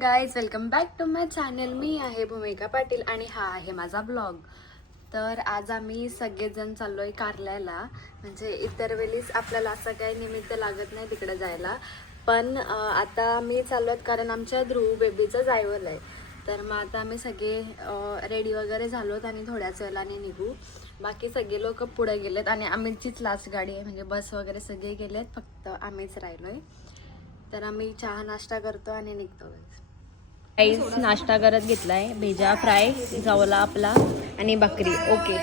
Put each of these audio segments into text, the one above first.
Guys, welcome back to my channel. मी आहे भूमिका पाटील आणि हा आहे माझा ब्लॉग. तर आज आम्ही सगळेजण चाललोय कारल्याला. म्हणजे इतर वेळेस आपल्याला असं काही निमित्त लागत नाही तिकडे जायला, पण आता मी चाललो आहेत कारण आमच्या ध्रुव बेबीचं जायवल आहे. तर मग आता आम्ही सगळे रेडी वगैरे झालोत आणि थोड्याच वेळाने निघू. बाकी सगळे लोक पुढे गेलेत आणि आम्हीचीच लास्ट गाडी आहे. म्हणजे बस वगैरे सगळे गेलेत, फक्त आम्हीच राहिलोय. तर आम्ही चहा नाश्ता करतो आणि निघतो. राईस नाश्ता करत घेतलाय, भेजा फ्राय जावला आपला आणि भाकरी. ओके,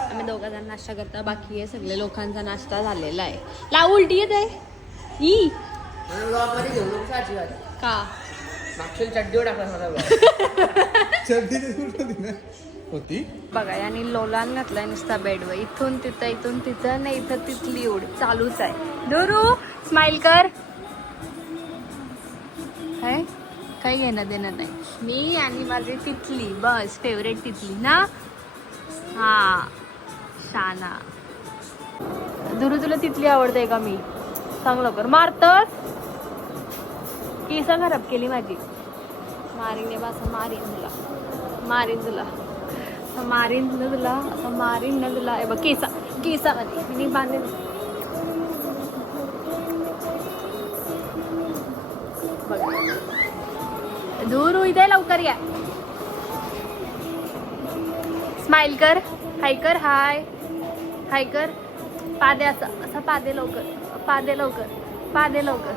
आम्ही दोघा जण नाश्ता करता, बाकी आहे सगळे लोकांचा नाश्ता झालेला आहे. ला उलटी येत आहे ही का होती बघा. आणि लोलान घातलाय नुसता बेडवर. इथून तिथं नाही, इथं तिथली उड चालूच आहे. डोरू स्माइल कर. काय काही घेणं देणं नाही. मी आणि माझी तिथली बस फेवरेट तिथली ना. हा शाना. दुरू तुला तिथली आवडते का? मी सांग लवकर. मारतस केस खराब केली माझी. मारीने बस मारीन तुला, मारीन तुला, मारीन ना तुला, असं मारीन ना तुला. बघ केसामध्ये मी बांधेन. दूर इथे लवकर या. स्माइल कर, हाय कर, हाय हाय कर. पादे असं असं पादे लवकर, पादे लवकर, पादे लवकर.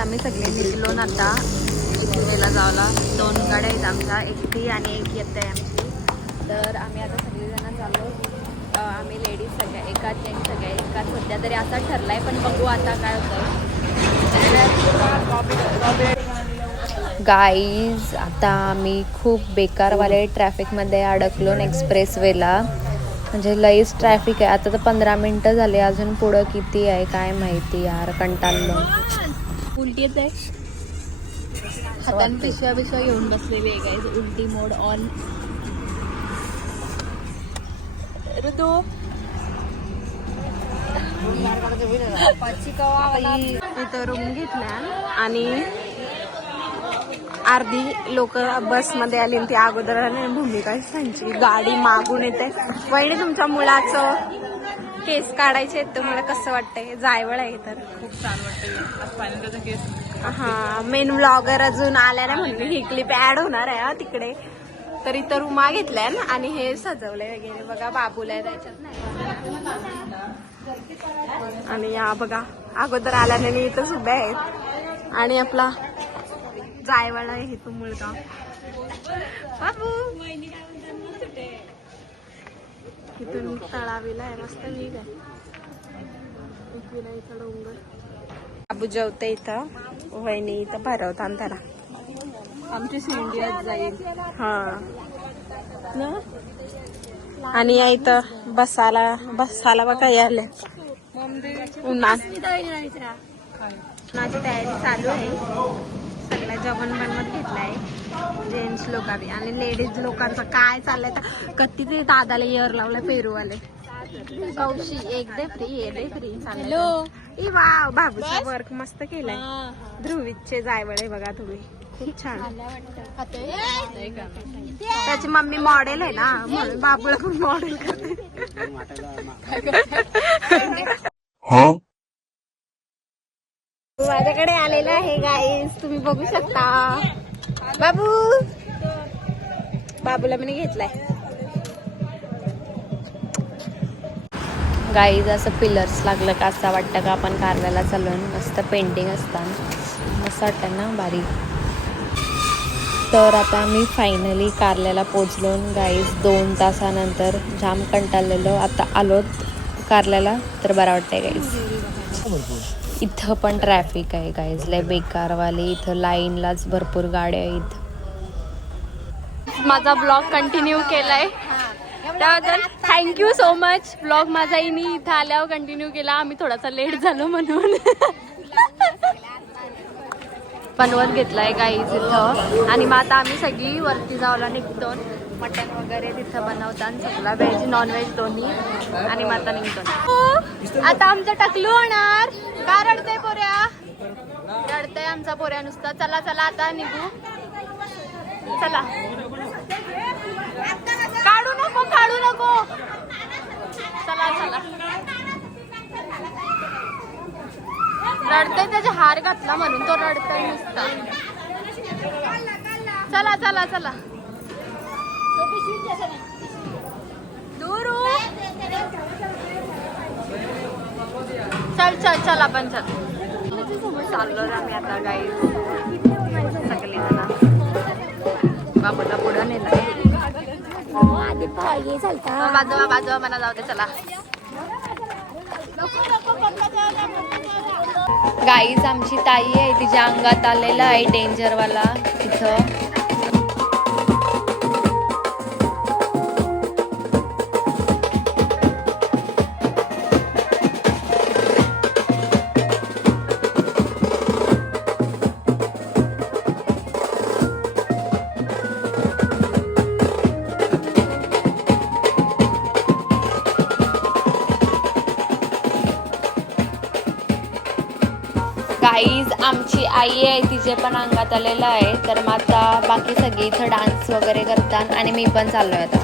आम्ही सगळे निघलो ना आता पुण्याला जायला. 2 गाड्या आहेत आमच्या, एक ती आणि एक येत आहे आमची. तर आम्ही आता सगळेजण चाललो. आम्ही लेडीज सगळ्या एकाच जेंट्स सगळ्या एकाच सध्या तरी असा ठरलाय, पण बघू आता काय होतं. गाईज, आता आम्ही खूप बेकारवाले ट्रॅफिकमध्ये अडकलो एक्सप्रेस वेला. म्हणजे लईच ट्रॅफिक आहे. आता तर 15 मिनटं झाले, अजून पुढं किती आहे काय माहिती यार. कंटाळलो. उलटी येत आहे. हातान पिशव्या घेऊन बसलेली आहे गाईज. उलटी मोड ऑन. ऋतू इथं रूम घेतल्या आणि अर्धी लोक बसमध्ये आली. ती अगोदर भूमिका त्यांची गाडी मागून येते. वहिनी, तुमच्या मुलाचं केस काढायचे आहेत, तुम्हाला कसं वाटतंय? जायवळ आहे तर खूप छान वाटतंय. हा, मेन ब्लॉगर अजून आल्या नाही म्हणून ही क्लिप ऍड होणार आहे तिकडे. तर इथं रुमा घेतल्या आणि हे सजवलंय वगैरे. बघा बाबूला त्याच्यात नाही. आणि या बघा अगोदर आल्याने इथंच उभे आहेत. आणि आपला जायवाळा आहे तो मुलगा बाबू. इथून तळावीला आहे, मस्त वीज आहे. इथं डोंगर. बाबू जेवते इथं, वहिनी इथं भरवता त्याला. आमची सिंडियात जाईल. हा ना. आणि या इथं बसाला बघा यायला उन्हाची तयारी चालू आहे. सगळ्या जेवण बनवत घेतलंय जेंट्स लोकांनी. आणि लेडीज लोकांचं काय चाललंय तर कधी ते दादाला इयर लावलं पेरूवाले. कौशी एक दे फ्री चाललो. ई वाव, बाबूचा वर्क मस्त केलाय. ध्रुवीचे जायवळे बघा तुम्ही, खूप छान. त्याची मम्मी मॉडेल आहे ना, म्हणून बाबूला पण मॉडेल करते. माझ्याकडे आलेला आहे गाईस, तुम्ही बघू शकता. बाबूला मी घेतलाय. गाईज, असं पिलर्स लागलं का असं वाटतं का आपण कारल्याला चालून. मस्त पेंटिंग असतात, मस्त वाटतं ना, भारी. तर आता आम्ही फायनली कारल्याला पोचलो गाईज. 2 तासानंतर जाम कंटाळलेलो. आता आलोत कारल्याला, तर बरं वाटतंय गाईज. इथं पण ट्रॅफिक आहे गाईज, लय बेकारवाले. इथं लाईनलाच भरपूर गाड्या आहेत. माझा ब्लॉग कंटिन्यू केलाय त्याबद्दल थँक्यू सो मच. ब्लॉग माझा इथं आल्यावर कंटिन्यू केला. आम्ही थोडासा लेट झालो म्हणून बनवत घेतलाय गाईज इथं. आणि मग आता आम्ही सगळी वरती जायला निघतो. मटण वगैरे तिथं बनवतात सगळं, व्हेज नॉन व्हेज दोन्ही. आणि मग आता निघतो. आता आमचं टकलू होणार. का रडतंय पोऱ्या? रडतंय आमचा पोऱ्या नुसता. चला चला आता निघू. चला, काढू नको काढू नको. चला चला. रडतंय, त्याचे हार घातला म्हणून तो रडतंय नुसता. चला चला चला. दूर हो. चल चल चल आपण चल. चाललो आम्ही आता गाईड सगळी जण. बाबूला पुढं नेलं. बाजूला बाजूला मला जाऊ दे. चला गाईज आमची ताई आहे, तिच्या अंगात आलेलं आहे डेंजरवाला तिथं. गाईज आमची आई आहे, तिचे पण अंगात आलेलं आहे. तर मग आता बाकी सगळी इथं डान्स वगैरे करतात आणि मी पण चाललोय आता.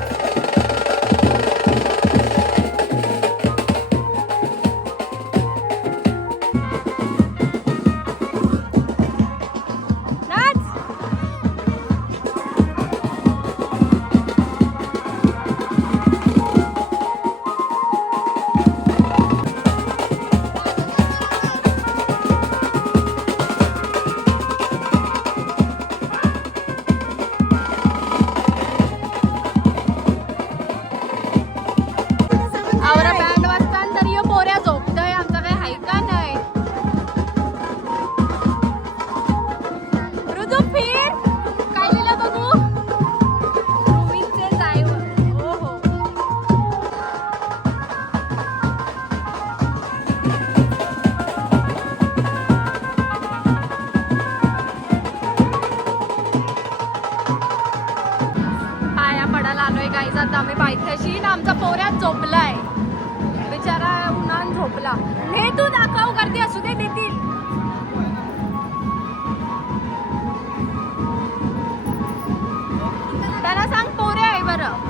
आता आम्ही पायथ्याशी ना आमचा पोऱ्यात झोपलाय बिचारा, उन्हान झोपला. हे तू दाखव गर्दी असू दे देतील. त्याला सांग पोरे आहे बरं.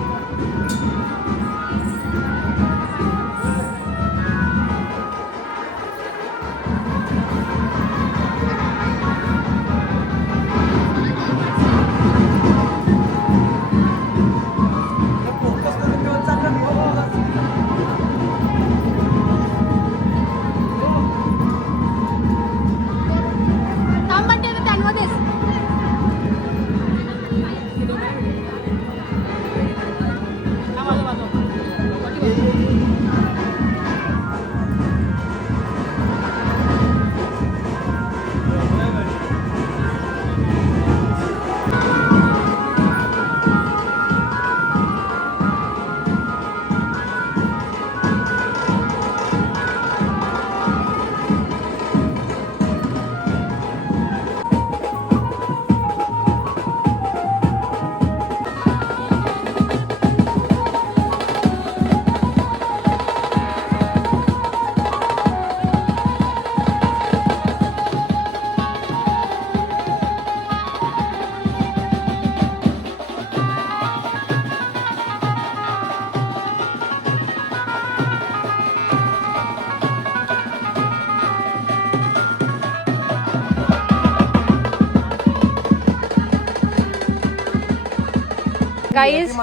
गाईस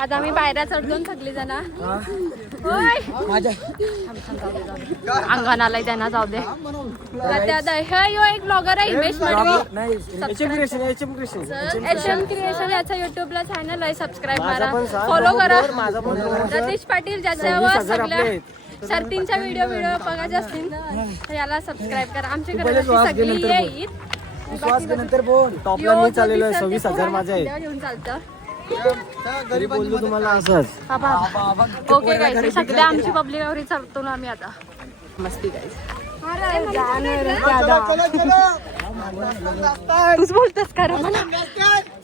आता आम्ही पायऱ्या चढून थकली जण. अंगण आलाय त्यांना जाऊ दे. एक ब्लॉगर आहे हिमेश मडवी, HM क्रिएशन याचा युट्यूबला चॅनल आहे, सबस्क्राईब करा, फॉलो करा. रतीश पाटील ज्याच्यावर सगळ्या शर्तींच्या व्हिडिओ बघायचे असतील तर याला सबस्क्राईब करा. आमच्याकडे सगळी येईल. घेऊन चालतं. ओके गाईस, सगळ्या आमची पब्लिक वगैरे चालतो ना आम्ही आता. मस्ती गाईस. तूच बोलतोस का रे मला?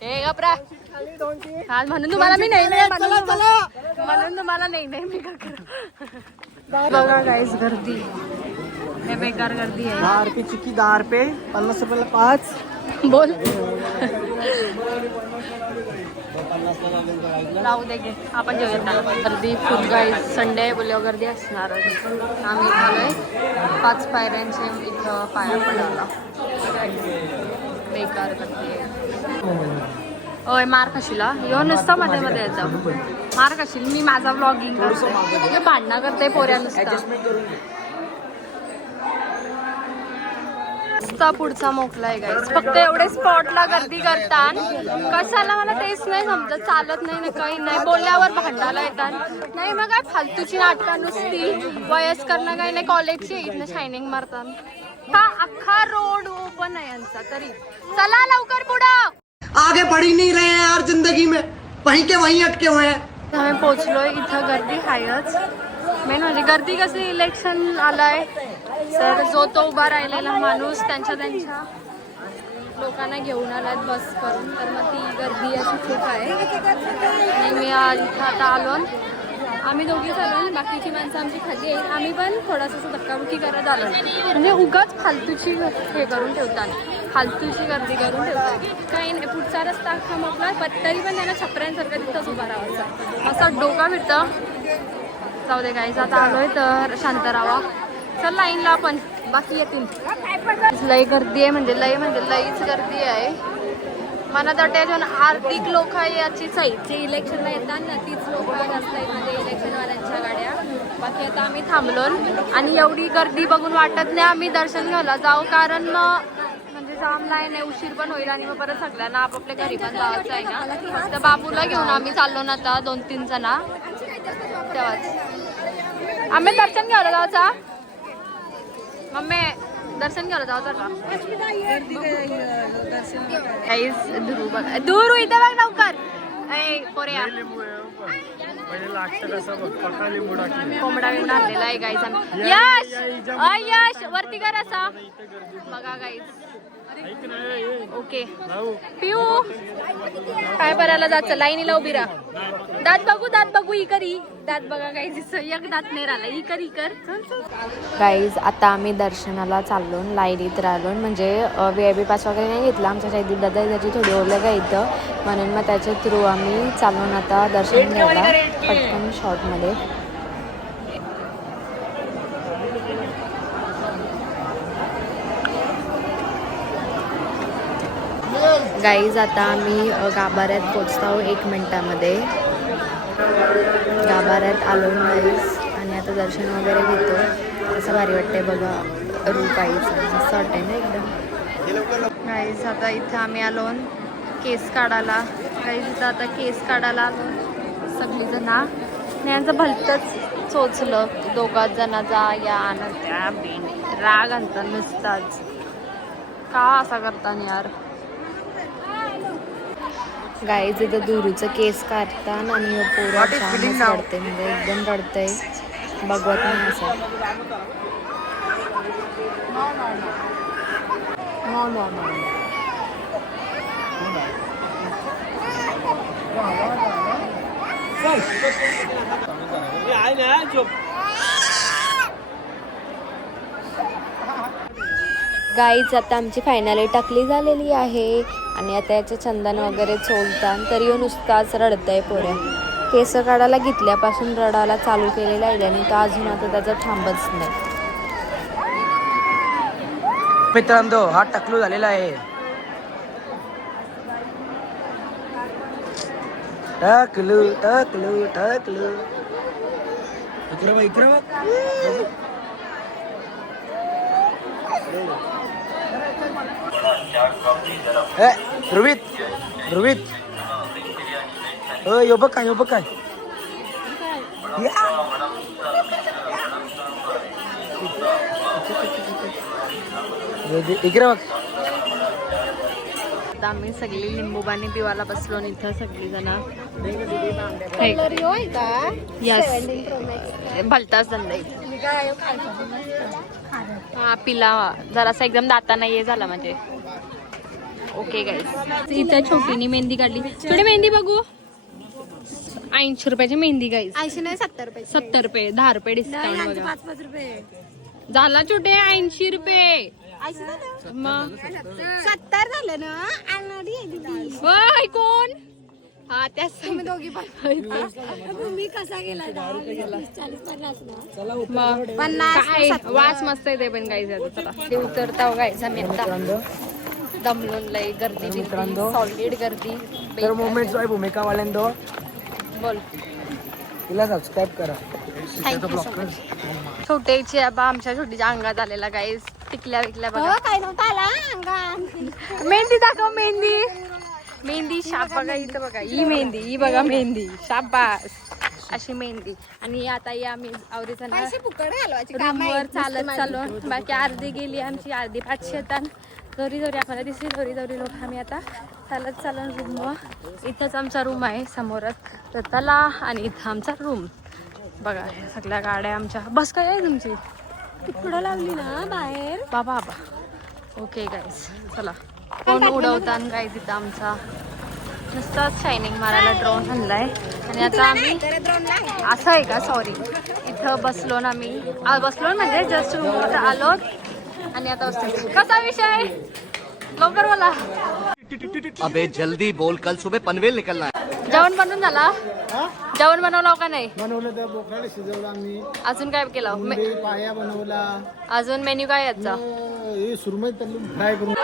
हे गप्रा हा म्हणून तुम्हाला मी नाही म्हणून तुम्हाला नाही मी का करू. बघा गाईस गर्दी, हे बेकार गर्दी आहे. 10 रुपये चिक्की, 10 रुपये, 50 रुपयाला 5. बोल राहू दे गे, आपण जेवूया. गर्दी फुल गाईस, संडे आहे बोलल्यावर गर्दी असणारच. आम्ही आलोय 5 पायऱ्यांचे इथं पाया पडायला. बेकार गर्दी आहे. ओय मार खाशीला यो नुसता मध्ये मध्ये यायचं. मार खाशील. मी माझा व्लॉगिंग करते, भांडणं करते पोऱ्या नुसता. पुढचा मोकला आहे गाईस. फक्त एवढे स्पॉटला गर्दी करतात कशाला मला तेच नाही समजत. चालत नाही ना काही नाही, बोलल्यावर भांडायला येतात. नाही मग काय फालतूची नाटकं नुसती. वयस्करणं काही नाही, कॉलेजची इथनं शायनिंग मारतात. हा अख्खा रोड ओपन आहे यांचा. तरी चला लवकर पुढं. आगे बढ़ ही नहीं रहे हैं यार जिंदगी में, वहीं के वहीं अटके हुए हैं. आम्ही पोचलोय. इथं गर्दी आहेच. मेन म्हणजे गर्दी कशी, इलेक्शन आलंय तर जो तो उभा राहिलेला माणूस त्यांच्या लोकांना घेऊन आलाय बस करून. तर मग ती गर्दी अशी खूप आहे. आणि मी इथं आता आलो. आम्ही दोघीच आलो, बाकीची माणसं आमची खाली आहे. आम्ही पण थोडासा धक्काबुक्की करत आलो. म्हणजे उगाच फालतूची हे करून ठेवतात, फालतूची गर्दी करून ठेवतात. काही नाही, पुढचा रस्ता अख्खा मोकला तरी पण त्यांना छपऱ्यांसारखं तिथंच उभा राहायचा. असं डोका फिरतं. जाऊ दे गाईज, आता आलोय तर शांत राहावा. चल लाईनला आपण, बाकी येतील. लई गर्दी आहे, म्हणजे लईच गर्दी आहे. मला तर वाटतं आर्थिक लोक याचीच आहे, जे इलेक्शनला येतात ना तीच लोक जास्त आहेत, म्हणजे इलेक्शनवाल्यांच्या गाड्या. बाकी आता आम्ही थांबलो आणि एवढी गर्दी बघून वाटत नाही आम्ही दर्शन घ्यायला जाऊ, कारण म्हणजे जाम लाईन आहे, उशीर पण होईल आणि मग परत सगळ्यांना आपापल्या घरी पण जायचं आहे ना. फक्त बाबूला घेऊन आम्ही चाललो ना आता 2-3 जण. तेव्हाच आम्ही दर्शन घ्यायला जायचा. मम्मी दर्शन घ्यायला जायचं का? धुरू बघ, धुरू इथं बघ लवकर. पोऱ्या कोंबडा बिमडा आणलेला आहे गाईज. यश यश वरती कर असा बघा गाईज. ओके पिऊ काय करायला जायचं, लाईनीला उभी राहा. दात बघू इकरी दात बघा गाईज. एक दात नाही राहिला, इकर गाईज आता आम्ही दर्शनाला चाललो, लाईनीत राहिलो. म्हणजे VIP पास वगैरे नाही घेतला. आमच्या शाळेत दादा त्याची थोडी ओळख आहे इथं, म्हणून मग त्याच्या थ्रू आम्ही चालून आता दर्शन घ्यायला पटकन शॉर्टमध्ये. गाईज आता आम्ही गाभाऱ्यात पोचतो 1 मिनिटामध्ये. गाभाऱ्यात आलो गाईज आणि आता दर्शन वगैरे घेतो. असं भारी वाटतंय बघा, रूप आईचं मस्त वाटतंय ना एकदम. गाईज आता इथं आम्ही आलो केस काढायला. गाईज इथं आता केस काढायला आलो सगळीजण. आणि यांचं भलतंच चोचलं 2 जणांचा या आनंद त्या बेन राग आणतात नुसताच. का असा करता यार. गाईज इथं दुरूचं केस काढतात आणि पोरं छानच रडते, म्हणजे एकदम रडतंय, बघवत नाही असं. गाईज आता आमची फायनली टकली झालेली आहे आणि आता याचे चंदन वगैरे चोलतात. तरी नुसताच रडतंय पोऱ्या. केस काढायला घेतल्यापासून रडायला चालू केलेला आहे आणि तो अजून आता त्याचं थांबच नाही. मित्रांनो हा टकलू झालेला आहे. टकलू टकलू टकलू इकडे ध्रुवित यो बघ काय इकडे बघ. आता आम्ही सगळी लिंबू पाणी पिवायला बसलो इथं सगळी जण. भलताच धंदा हा पिला जरासा एकदम दाता नाही झाला म्हणजे. ओके गाईज इथं छोटीने मेहंदी काढली. थोडी मेहंदी बघू. 80 रुपयाची मेहंदी गाईज. 80 नाही 70 रुपये. 70 रुपये 10 रुपये डिस्काउंट बघा. 5 रुपये झाला छोटे 80 रुपये. मग 70 झालं ना. होय कोण हा त्याच तुम्ही दोघी पण तुम्ही कसा गेला 40-50 काय वास मस्त येते पण गाईज. आता चला ते उतरता गाईज आम्ही आता दमलोन लय गर्दी सॉलिड गर्दी. तर मोमेंट्स आहे भूमिका वाल्यांदो बोल तिला सबस्क्राईब करा. Thank you so much. छोटेची आबा आमच्या छोटीच्या अंगात आलेला गाईज. टिकल्या विकल्या बघा. काय नव्हतं आला अंगात. मेहंदी दाखव मेहंदी. मेहंदी शाप बघा इथं बघा. ही मेहंदी ही बघा मेहंदी शाबास अशी मेहंदी. आणि आता या आम्ही आवडीचा फुकट घालवायची रूमवर चालत चालून बाकी अर्धी गेली आमची अर्धी 500 येतात. दोरी आम्हाला दिसली दोरी लोक आम्ही आता चालत चालून रूमवर. इथंच आमचा रूम आहे समोरच तला आणि इथं आमचा रूम बघा. सगळ्या गाड्या आमच्या. बस काय आहे तुमची पुढं लावली ना बाहेर बाबा. ओके गाईज चला. ड्रोन उडवताना गाईज इथं आमचा नुसताच शायनिंग मारायला ड्रोन आणलाय. आणि आता आम्ही असं आहे का सॉरी इथं बसलो ना आम्ही. बसलो म्हणजे जस्ट रूमवर आलो आणि आता बसतो. कसा विषय लवकर बोला. अबे जल्दी बोल, कल सुबह पनवेल निकलना है. जेवण बनवून झाला. जेवण बनवलं का नाही. बनवलं तर बोकडाला शिजवलं आम्ही. अजून काय केलं. पाया बनवला. अजून मेन्यू काय याचा. हे सुरमई तळून फ्राय करून.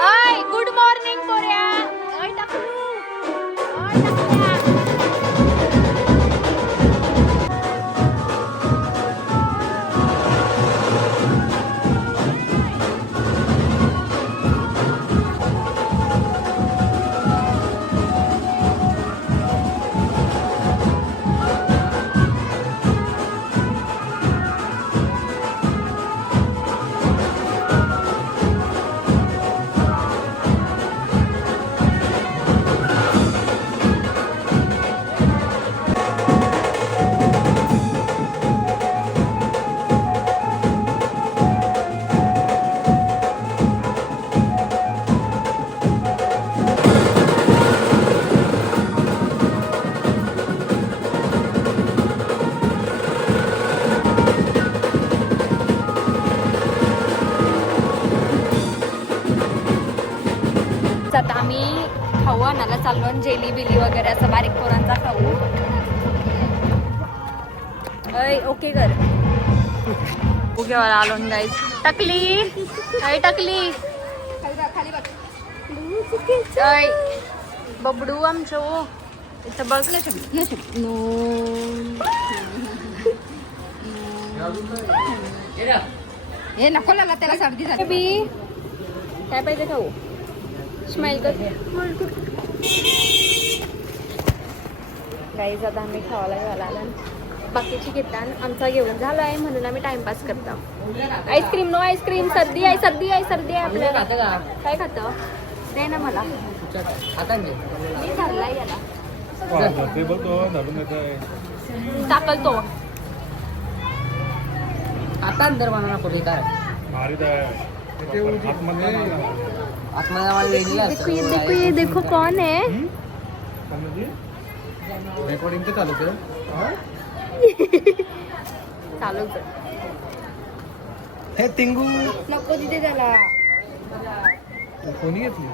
Good morning Korea. आता आम्ही खाऊ आणायला चाललो. जेली बिली वगैरे असं बारीक पोरांचा खाऊ. ओके कर उगेवाला आलो गाईज. टकली टकली बबडू आमचो इथं बघ. हे नको लाला त्याला सर्दी झाली. काय पाहिजे खाऊ. स्माइल कर गाईज. आता आम्ही खावायला घ्यायला आला. बाकीची घेतात आमचा घेऊन झाला आहे म्हणून आम्ही टाइमपास करतो. Ice cream no ice cream. सर्दी आहे सर्दी आहे सर्दी आहे आपल्याला. काय खातं दे ना मला. मी धरलाय याला टाकल तो आता अंदर बनवणार पुढे काय देखो ये देखो कौन है. रेकॉर्डिंग तर चालू कर. चालू कर. हे टिंगू नको तिथे त्याला. कोणी घेतली.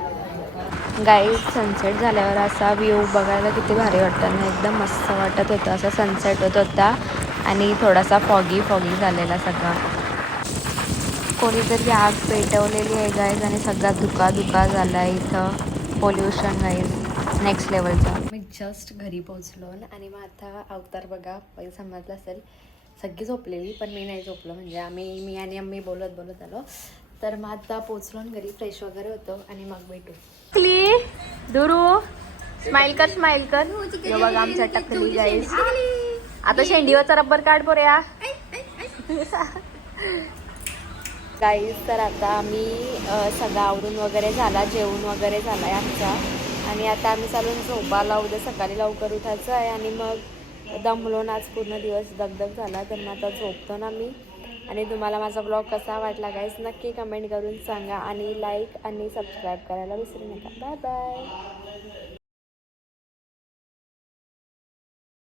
गाईज सनसेट झाल्यावर असा व्ह्यू बघायला किती भारी वाटतं ना. एकदम मस्त वाटत होतं. असा सनसेट होत होता आणि थोडासा फॉगी झालेला सगळा. कोणीतरी आग पेटवलेली आहे गाईज आणि सगळा धुका झाला आहे इथं. पोल्युशन गाईज नेक्स्ट लेवलचा. मी जस्ट घरी पोहोचलो आणि मग आता अवतार बघा पहिले समजलं असेल. सगळी झोपलेली पण मी नाही झोपलो. म्हणजे मी आणि आम्ही बोलत आलो. तर मग आता पोहोचलो घरी फ्रेश वगैरे होतो आणि मग भेटू. टकली दुरू स्माइल कर स्माइल कर. हे बघा आमच्या टकली गाईज. आता शेंडीवरचा रब्बर काढ पोऱ्या. गाईज तर आता आम्ही सगळं आवरून वगैरे झाला. जेवण वगैरे झाला आहे आमचा आणि आता आम्ही चालून झोपाला. उद्या सकाळी लवकर उठायचं आहे आणि मग दमलो ना. आज पूर्ण दिवस दगदग झाला तर मग आता झोपतो ना मी. आणि तुम्हाला माझा ब्लॉग कसा वाटला गाईस नक्की कमेंट करून सांगा आणि लाईक आणि सबस्क्राईब करायला विसरू नका. Bye bye.